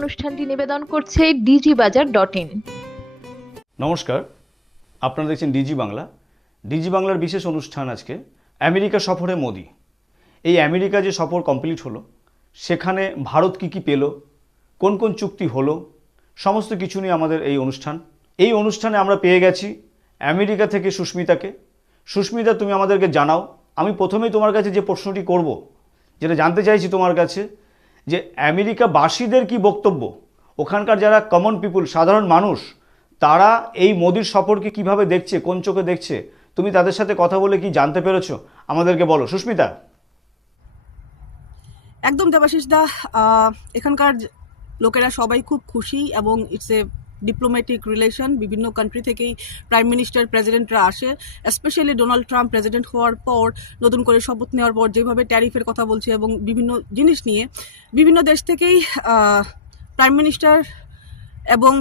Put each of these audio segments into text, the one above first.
অনুষ্ঠানটি নিবেদন করছে dgbazaar.in। নমস্কার, আপনারা দেখছেন ডিজি বাংলা। ডিজি বাংলার বিশেষ অনুষ্ঠান আজকে আমেরিকা সফরে মোদি। এই আমেরিকা যে সফর কমপ্লিট হলো, সেখানে ভারত কি পেল, কোন কোন চুক্তি হলো, সমস্ত কিছু নিয়ে আমাদের এই অনুষ্ঠান। এই অনুষ্ঠানে আমরা পেয়ে গেছি আমেরিকা থেকে সুস্মিতাকে। সুস্মিতা, তুমি আমাদেরকে জানাও। আমি প্রথমেই তোমার কাছে যে প্রশ্নটি করব, যেটা জানতে চাইছি তোমার কাছে, যে আমেরিকাবাসীদের কি বক্তব্য, ওখানকার যারা কমন পিপুল, সাধারণ মানুষ, তারা এই মোদির সফরকে কিভাবে দেখছে, কোন চোখে দেখছে, তুমি তাদের সাথে কথা বলে কি জানতে পেরেছো, আমাদেরকে বলো সুস্মিতা। একদম দেবাশিস দা, এখানকার লোকেরা সবাই খুব খুশি এবং ইটস এ ডিপ্লোম্যাটিক রিলেশন। বিভিন্ন কান্ট্রি থেকেই প্রাইম মিনিস্টার, প্রেসিডেন্টরা আসে। স্পেশালি ডোনাল্ড ট্রাম্প প্রেসিডেন্ট হওয়ার পর, নতুন করে শপথ নেওয়ার পর যেভাবে ট্যারিফের কথা বলছে এবং বিভিন্ন জিনিস নিয়ে বিভিন্ন দেশ থেকেই প্রাইম মিনিস্টার এবং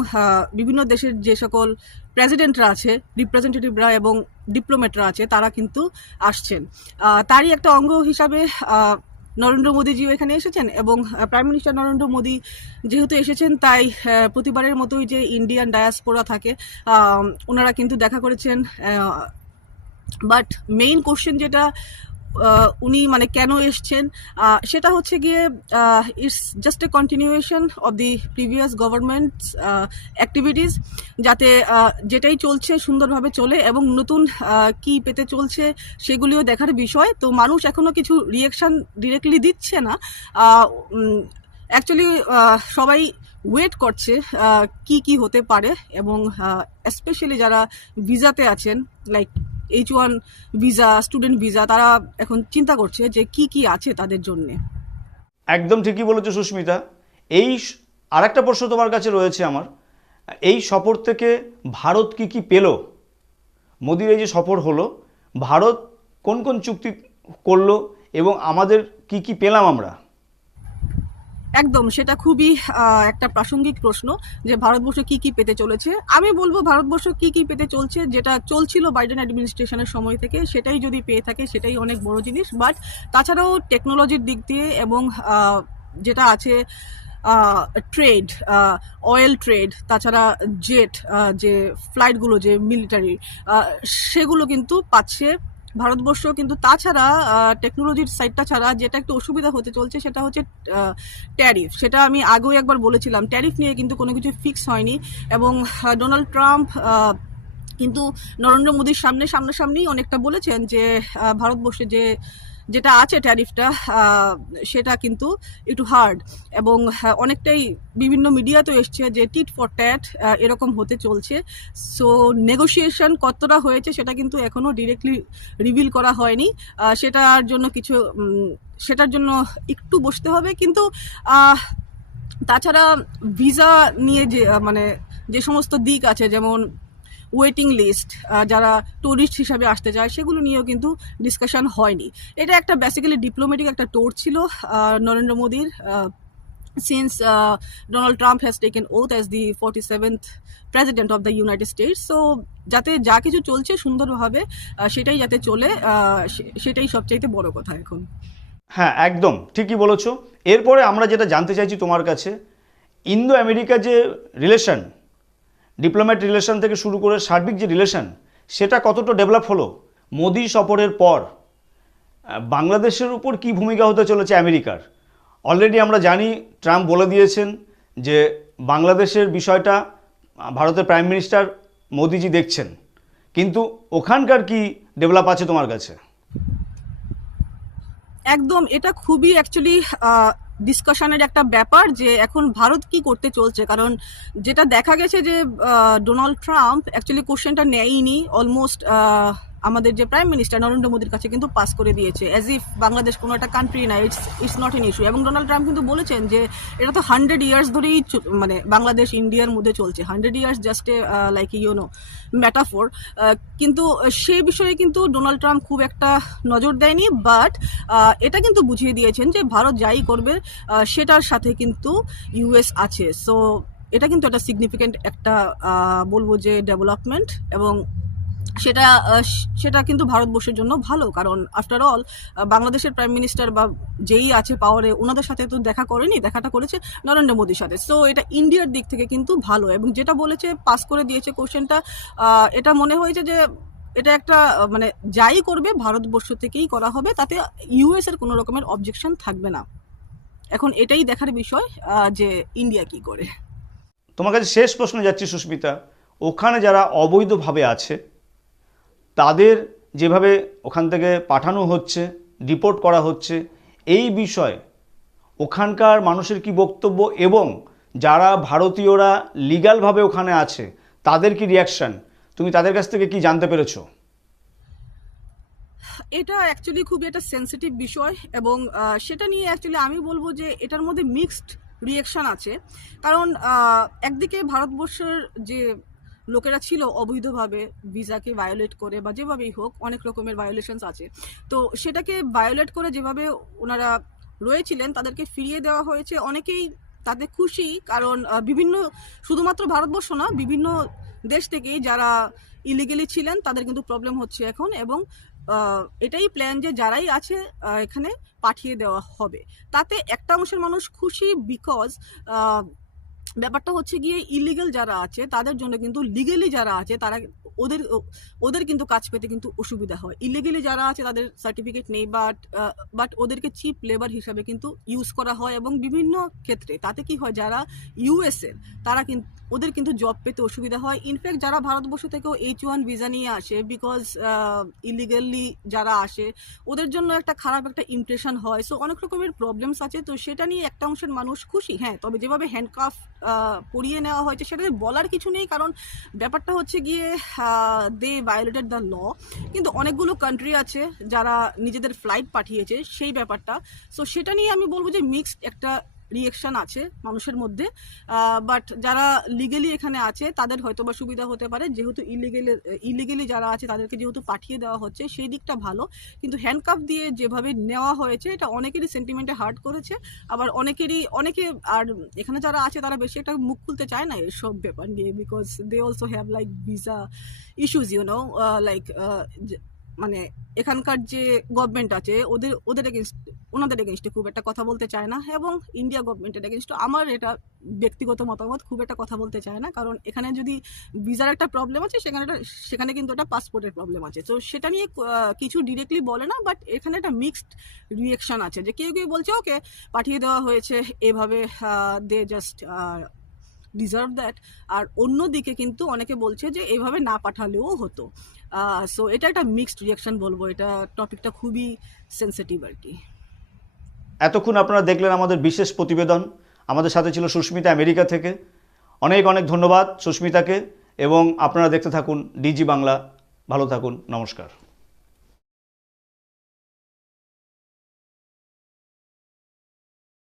বিভিন্ন দেশের যে সকল প্রেসিডেন্টরা আছে, রিপ্রেজেন্টেটিভরা এবং ডিপ্লোম্যাটরা আছে, তারা কিন্তু আসছেন। তারই একটা অঙ্গ হিসাবে নরেন্দ্র মোদীজিও এখানে এসেছেন এবং প্রাইম মিনিস্টার নরেন্দ্র মোদী যেহেতু এসেছেন, তাই প্রতিবারের মতোই যে ইন্ডিয়ান ডায়াসপোরা থাকে, ওনারা কিন্তু দেখা করেছেন। বাট মেইন কোশ্চেন যেটা উনি মানে কেন এসছেন, সেটা হচ্ছে গিয়ে it's just a continuation of the previous governments activities, যাতে যেটাই চলছে সুন্দরভাবে চলে এবং নতুন কি পেতে চলছে সেগুলিও দেখার বিষয়। তো মানুষ এখনো কিছু রিয়াকশান ডিরেক্টলি দিচ্ছে না। অ্যাকচুয়ালি সবাই ওয়েট করছে কি হতে পারে, এবং স্পেশালি যারা ভিসাতে আছেন, like H1 visa, student visa, তারা এখন চিন্তা করছে যে কি আছে তাদের জন্যে। একদম ঠিকই বলেছো সুস্মিতা। এই আরেকটা প্রশ্ন তোমার কাছে রয়েছে আমার, এই সফর থেকে ভারত কি পেল? মোদির এই যে সফর হলো, ভারত কোন কোন চুক্তি করলো এবং আমাদের কি পেলাম আমরা? একদম, সেটা খুবই একটা প্রাসঙ্গিক প্রশ্ন যে ভারতবর্ষ কি পেতে চলেছে। আমি বলবো ভারতবর্ষ কি পেতে চলছে, যেটা চলছিল বাইডেন অ্যাডমিনিস্ট্রেশনের সময় থেকে, সেটাই যদি পেয়ে থাকে সেটাই অনেক বড় জিনিস। বাট তাছাড়াও টেকনোলজির দিক দিয়ে এবং যেটা আছে ট্রেড, অয়েল ট্রেড, তাছাড়া জেট, যে ফ্লাইটগুলো যে মিলিটারি, সেগুলো কিন্তু পাচ্ছে ভারতবর্ষ। কিন্তু তাছাড়া টেকনোলজির সাইডটা ছাড়া যেটা একটু অসুবিধা হতে চলছে, সেটা হচ্ছে ট্যারিফ। সেটা আমি আগেও একবার বলেছিলাম, ট্যারিফ নিয়ে কিন্তু কোনো কিছু ফিক্স হয়নি এবং ডোনাল্ড ট্রাম্প কিন্তু নরেন্দ্র মোদীর সামনাসামনি অনেকটা বলেছেন যে ভারতবর্ষে যেটা আছে ট্যারিফটা, সেটা কিন্তু একটু হার্ড এবং অনেকটাই বিভিন্ন মিডিয়াতেও এসছে যে টিট ফর ট্যাট এরকম হতে চলছে। সো নেগোসিয়েশন কতটা হয়েছে সেটা কিন্তু এখনও ডিরেক্টলি রিভিল করা হয়নি। সেটার জন্য একটু বসতে হবে। কিন্তু তাছাড়া ভিসা নিয়ে যে সমস্ত দিক আছে, যেমন ওয়েটিং লিস্ট, যারা টুরিস্ট হিসাবে আসতে চায়, সেগুলো নিয়েও কিন্তু ডিসকাশন হয়নি। এটা একটা বেসিক্যালি ডিপ্লোম্যাটিক একটা টোর ছিল নরেন্দ্র মোদীর, since Donald Trump has taken oath as the 47th president of the United States. So যাতে যা কিছু চলছে সুন্দরভাবে সেটাই যাতে চলে, সেটাই সবচাইতে বড় কথা এখন। হ্যাঁ, একদম ঠিকই বলেছো। এরপরে আমরা যেটা জানতে চাইছি তোমার কাছে, ইন্দো আমেরিকা যে রিলেশন, ডিপ্লোম্যাট রিলেশন থেকে শুরু করে সার্বিক যে রিলেশন, সেটা কতটা ডেভেলপ হলো মোদি সফরের পর? বাংলাদেশের উপর কি ভূমিকা হতে চলেছে আমেরিকার? অলরেডি আমরা জানি ট্রাম্প বলে দিয়েছেন যে বাংলাদেশের বিষয়টা ভারতের প্রাইম মিনিস্টার মোদিজি দেখছেন, কিন্তু ওখানকার কি ডেভেলপ আছে তোমার কাছে? একদম, এটা খুবই অ্যাকচুয়ালি ডিসকাশনের একটা ব্যাপার যে এখন ভারত কি করতে চলছে। কারণ যেটা দেখা গেছে যে ডোনাল্ড ট্রাম্প অ্যাকচুয়ালি কোশ্চেনটা নেয়নি, অলমোস্ট আমাদের যে প্রাইম মিনিস্টার নরেন্দ্র মোদীর কাছে কিন্তু পাস করে দিয়েছে, অ্যাজ ইফ বাংলাদেশ কোনো একটা কান্ট্রি না, ইটস নট এন ইস্যু। এবং ডোনাল্ড ট্রাম্প কিন্তু বলেছেন যে এটা তো 100 ইয়ার্স ধরেই মানে বাংলাদেশ ইন্ডিয়ার মধ্যে চলছে। 100 years just a like metaphor. কিন্তু সেই বিষয়ে কিন্তু ডোনাল্ড ট্রাম্প খুব একটা নজর দেয়নি। বাট এটা কিন্তু বুঝিয়ে দিয়েছেন যে ভারত যাই করবে সেটার সাথে কিন্তু ইউএস আছে। সো এটা কিন্তু একটা সিগনিফিক্যান্ট একটা বলবো যে ডেভেলপমেন্ট। এবং সেটা কিন্তু ভারতবর্ষের জন্য ভালো, কারণ আফটার অল বাংলাদেশের প্রাইম মিনিস্টার বা যেই আছে পাওয়ারে ওনাদের সাথে তো দেখা করেনি, দেখাটা করেছে নরেন্দ্র মোদীর সাথে। সো এটা ইন্ডিয়ার দিক থেকে কিন্তু ভালো, এবং যেটা বলেছে পাস করে দিয়েছে কোশ্চেনটা, এটা মনে হয়েছে যে এটা একটা মানে যাই করবে ভারতবর্ষ থেকেই করা হবে, তাতে ইউএস এর কোনো রকমের অবজেকশন থাকবে না। এখন এটাই দেখার বিষয় যে ইন্ডিয়া কি করে। তোমার কাছে শেষ প্রশ্নে যাচ্ছি সুস্মিতা, ওখানে যারা অবৈধভাবে আছে তাদের যেভাবে ওখান থেকে পাঠানো হচ্ছে, ডিপোর্ট করা হচ্ছে, এই বিষয়ে ওখানকার মানুষের কি বক্তব্য, এবং যারা ভারতীয়রা লিগ্যালভাবে ওখানে আছে তাদের কি রিয়াকশান, তুমি তাদের কাছ থেকে কি জানতে পেরেছো? এটা অ্যাকচুয়ালি খুবই একটা সেন্সিটিভ বিষয়, এবং সেটা নিয়ে অ্যাকচুয়ালি আমি বলবো যে এটার মধ্যে মিক্সড রিয়াকশান আছে। কারণ একদিকে ভারতবর্ষের যে লোকেরা ছিল অবৈধভাবে ভিসাকে ভায়োলেট করে বা যেভাবেই হোক অনেক রকমের ভায়োলেশনস আছে, তো সেটাকে ভায়োলেট করে যেভাবে ওনারা রয়েছিলেন তাদেরকে ফিরিয়ে দেওয়া হয়েছে, অনেকেই তাতে খুশি। কারণ বিভিন্ন, শুধুমাত্র ভারতবর্ষ না, বিভিন্ন দেশ থেকেই যারা ইলিগেলি ছিলেন তাদের কিন্তু প্রবলেম হচ্ছে এখন, এবং এটাই প্ল্যান যে যারাই আছে এখানে পাঠিয়ে দেওয়া হবে। তাতে একটা অংশের মানুষ খুশি, বিকজ ব্যাপারটা হচ্ছে গিয়ে ইলিগাল যারা আছে তাদের জন্য কিন্তু লিগেলি যারা আছে তারা ওদের কিন্তু কাজ পেতে কিন্তু অসুবিধা হয়। ইলিগেলি যারা আছে তাদের সার্টিফিকেট নেই, বাট ওদেরকে চিপ লেবার হিসাবে কিন্তু ইউজ করা হয়, এবং বিভিন্ন ক্ষেত্রে তাতে কি হয়, যারা ইউএস এর তারা কিন্তু ওদের কিন্তু জব পেতে অসুবিধা হয়। ইনফ্যাক্ট যারা ভারতবর্ষ থেকেও H1 ভিসা নিয়ে আসে, বিকজ ইলিগালি যারা আসে ওদের জন্য একটা খারাপ একটা ইমপ্রেশন হয়। সো অনেক রকমের প্রবলেমস আছে, তো সেটা নিয়ে একটা অংশের মানুষ খুশি। হ্যাঁ, তবে যেভাবে হ্যান্ডকাফ পরিয়ে নেওয়া হয়েছে সেটাতে বলার কিছু নেই, কারণ ব্যাপারটা হচ্ছে গিয়ে দে ভায়োলেটেড দ্য ল। কিন্তু অনেকগুলো কান্ট্রি আছে যারা নিজেদের ফ্লাইট পাঠিয়েছে সেই ব্যাপারটা। সো সেটা নিয়ে আমি বলবো যে মিক্সড একটা রিয়েকশন আছে মানুষের মধ্যে, বাট যারা লিগেলি এখানে আছে তাদের হয়তো বা সুবিধা হতে পারে, যেহেতু ইলিগেলি যারা আছে তাদেরকে যেহেতু পাঠিয়ে দেওয়া হচ্ছে সেই দিকটা ভালো। কিন্তু হ্যান্ডকাফ দিয়ে যেভাবে নেওয়া হয়েছে এটা অনেকেরই সেন্টিমেন্টে হার্ট করেছে, আবার অনেকে আর এখানে যারা আছে তারা বেশি একটা মুখ খুলতে চায় না এসব ব্যাপার নিয়ে, because they also have like visa issues, like মানে এখানকার যে গভর্নমেন্ট আছে ওনাদের এগেনস্টে খুব একটা কথা বলতে চায় না, এবং ইন্ডিয়া গভর্নমেন্টের এগেনস্টে আমার এটা ব্যক্তিগত মতামত খুব একটা কথা বলতে চায় না। কারণ এখানে যদি ভিসার একটা প্রবলেম আছে সেখানে কিন্তু একটা পাসপোর্টের প্রবলেম আছে, তো সেটা নিয়ে কিছু ডিরেক্টলি বলে না, বাট এখানে একটা মিক্সড রিয়েকশন আছে, যে কেউ কেউ বলছে ওকে পাঠিয়ে দেওয়া হয়েছে এভাবে, দে জাস্ট ডিজার্ভ দ্যাট। আর অন্যদিকে কিন্তু অনেকে বলছে যে এইভাবে না পাঠালেও হতো। সো এটা একটা মিক্সড রিয়াকশন বলবো, এটা টপিকটা খুবই সেন্সিটিভ আর কি। এতক্ষণ আপনারা দেখলেন আমাদের বিশেষ প্রতিবেদন। আমাদের সাথে ছিল সুস্মিতা আমেরিকা থেকে। অনেক অনেক ধন্যবাদ সুস্মিতাকে, এবং আপনারা দেখতে থাকুন ডিজি বাংলা। ভালো থাকুন, নমস্কার।